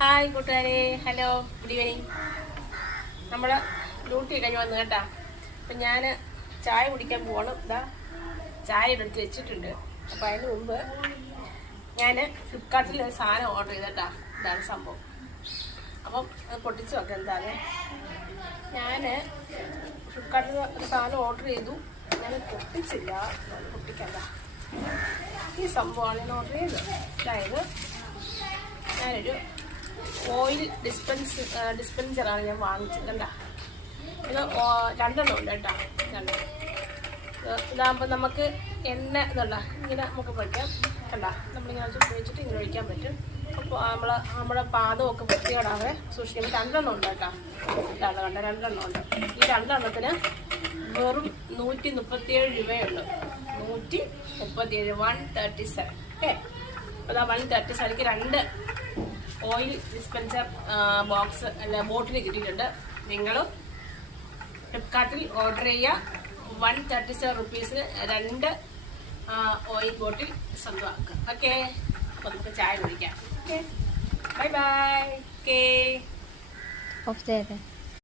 Hi കൂട്ടുകാരെ, hello, good evening. നമ്മുടെ duty കഴിഞ്ഞ് വന്നു കേട്ടാ. അപ്പം ഞാൻ ചായ കുടിക്കാൻ പോകണം. ഇതാ ചായ എടുത്ത് വെച്ചിട്ടുണ്ട്. അപ്പം അതിന് മുമ്പ് ഞാൻ ഫ്ലിപ്കാർട്ടിൽ ഒരു സാധനം ഓർഡർ ചെയ്തേട്ടാ. ഇതാണ് സംഭവം. അപ്പം അത് പൊട്ടിച്ച് നോക്കാം. എന്താണ് ഞാൻ ഫ്ലിപ്കാർട്ടിൽ ഒരു സാധനം ഓർഡർ ചെയ്തു. ഞാൻ പൊട്ടിച്ചില്ല. പൊട്ടിക്കണ്ട. ഈ സംഭവമാണ് ഞാൻ ഓർഡർ ചെയ്തത്. അതായത് ഞാനൊരു ഓയിൽ ഡിസ്പെൻസറാണ് ഞാൻ വാങ്ങിച്ചത്. കണ്ട, ഇത് 2 എണ്ണം ഉണ്ട് കേട്ടോ. 2 ഇതാകുമ്പോൾ നമുക്ക് എണ്ണ ഇതുണ്ട ഇങ്ങനെ നമുക്ക് വയ്ക്കാം. കണ്ട, നമ്മളിങ്ങനെ ഉപയോഗിച്ചിട്ട് ഇങ്ങനെ ഒഴിക്കാൻ പറ്റും. അപ്പോൾ നമ്മുടെ പാദമൊക്കെ വൃത്തിയോടാകെ സൂക്ഷിക്കുമ്പോൾ 2 എണ്ണം ഉണ്ട് കേട്ടോ. ഇതാണ് കണ്ട, 2 എണ്ണം ഉണ്ട്. ഈ 2 എണ്ണത്തിന് വെറും 137 രൂപയുള്ളൂ. 137, 137. ഓക്കെ, അപ്പോൾ അതാ 137ക്ക് 2 ഓയിൽ ഡിസ്പെൻസർ ബോക്സ് അല്ല ബോട്ടിൽ കിട്ടിയിട്ടുണ്ട്. നിങ്ങളും ഫ്ലിപ്കാർട്ടിൽ ഓർഡർ ചെയ്യുക. 137 റുപ്പീസിന് 2 ഓയിൽ ബോട്ടിൽ സ്വന്തമാക്കുക. ഓക്കെ, അപ്പോൾ നമുക്ക് ചായ കുടിക്കാം. Okay, bye bye. Okay, of ചെയ്തേ.